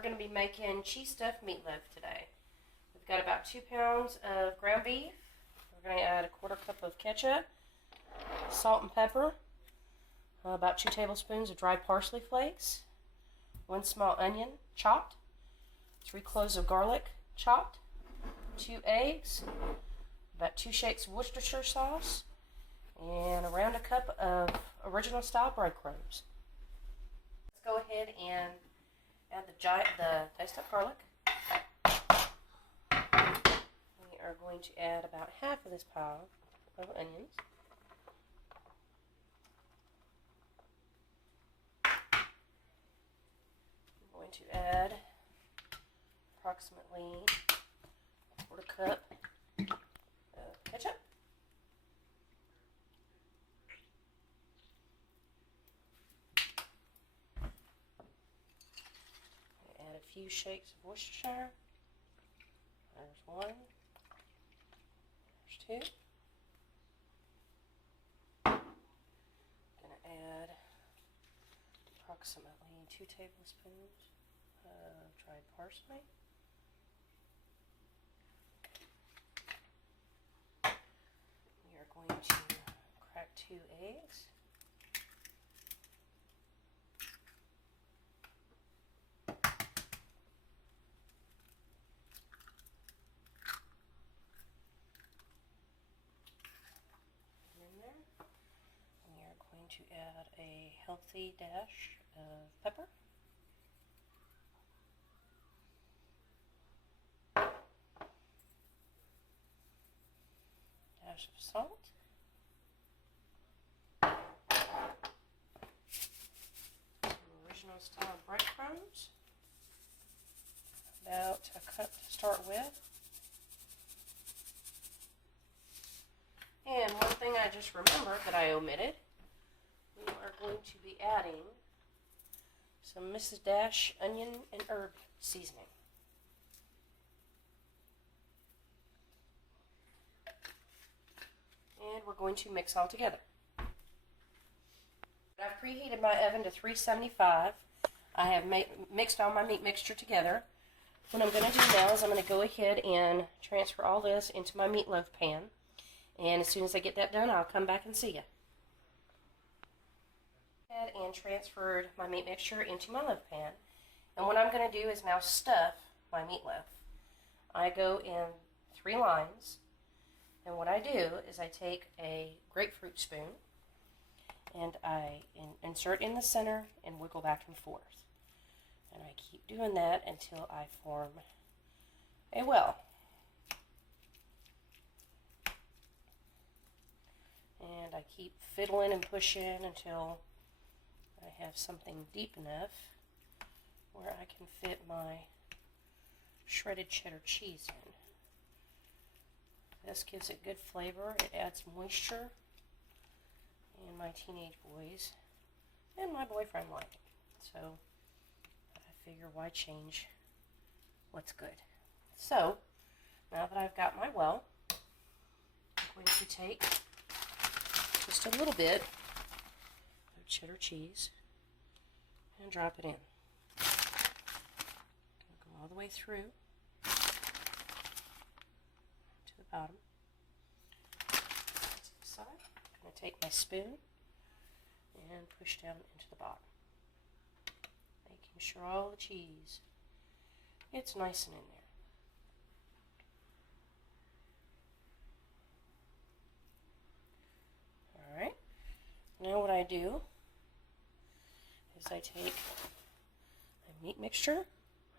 we're going to be making cheese stuffed meatloaf today. We've got about 2 pounds of ground beef. We're going to add a 1/4 cup of ketchup, salt and pepper, about 2 tablespoons of dried parsley flakes, 1 small onion chopped, 3 cloves of garlic chopped, 2 eggs, about 2 shakes of Worcestershire sauce, and around a cup of original style breadcrumbs. Let's go ahead and add the diced up garlic. We are going to add about half of this pile of onions. I'm going to add approximately 1/4 cup of ketchup. Add a few shakes of Worcestershire. There's 1. There's 2. I'm going to add approximately 2 tablespoons of dried parsley. We are going to crack 2 eggs. We are going to add a healthy dash of pepper. Dash of salt. Some original style breadcrumbs. About a cup to start with. And one thing I just remembered that I omitted, we are going to be adding some Mrs. Dash onion and herb seasoning. And we're going to mix all together. I've preheated my oven to 375. I have mixed all my meat mixture together. What I'm going to do now is I'm going to go ahead and transfer all this into my meatloaf pan. And as soon as I get that done, I'll come back and see you. And transferred my meat mixture into my loaf pan. And what I'm going to do is now stuff my meatloaf. I go in 3 lines. And what I do is I take a grapefruit spoon and I insert in the center and wiggle back and forth. And I keep doing that until I form a well. And I keep fiddling and pushing until I have something deep enough where I can fit my shredded cheddar cheese in. This gives it good flavor. It adds moisture, and my teenage boys and my boyfriend like it. So I figure why change what's good. So now that I've got my well, I'm going to take just a little bit of cheddar cheese and drop it in. Go all the way through to the bottom. To the side. I'm going to take my spoon and push down into the bottom, making sure all the cheese gets nice and in there. Alright, now what I do is I take my meat mixture,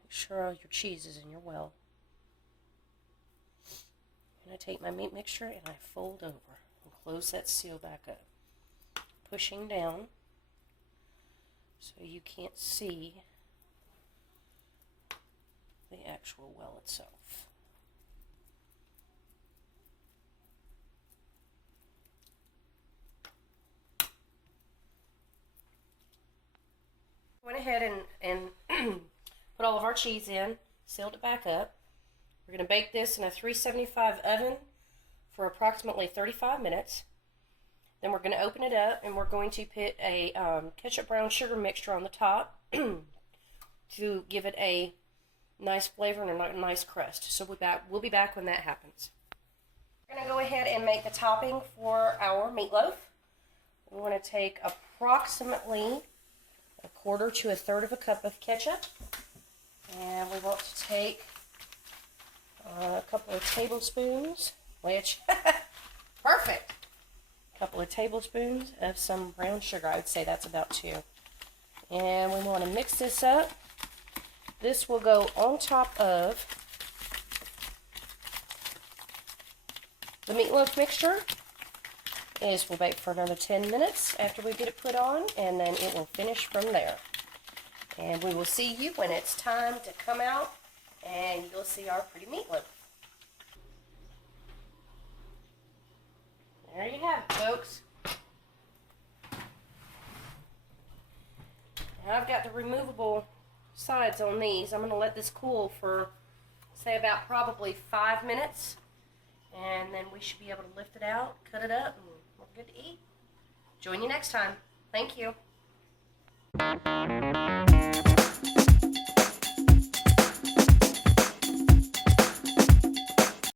make sure all your cheese is in your well, and I take my meat mixture and I fold over and close that seal back up, pushing down so you can't see the actual well itself. Went ahead and put all of our cheese in, sealed it back up. We're going to bake this in a 375 oven for approximately 35 minutes. Then we're going to open it up and we're going to put a ketchup brown sugar mixture on the top, to give it a nice flavor and a nice crust. So we'll be back when that happens. We're going to go ahead and make the topping for our meatloaf. We want to take approximately a quarter to a third of a cup of ketchup. And we want to take a couple of tablespoons, which, perfect, a couple of tablespoons of some brown sugar. I would say that's about 2. And we want to mix this up. This will go on top of the meatloaf mixture. We'll bake for another 10 minutes after we get it put on, and then it will finish from there. And we will see you when it's time to come out, and you'll see our pretty meatloaf. There you have it, folks. Now I've got the removable sides on these. I'm going to let this cool for, say, about probably 5 minutes, and then we should be able to lift it out, cut it up, and we're good to eat. Join you next time. Thank you.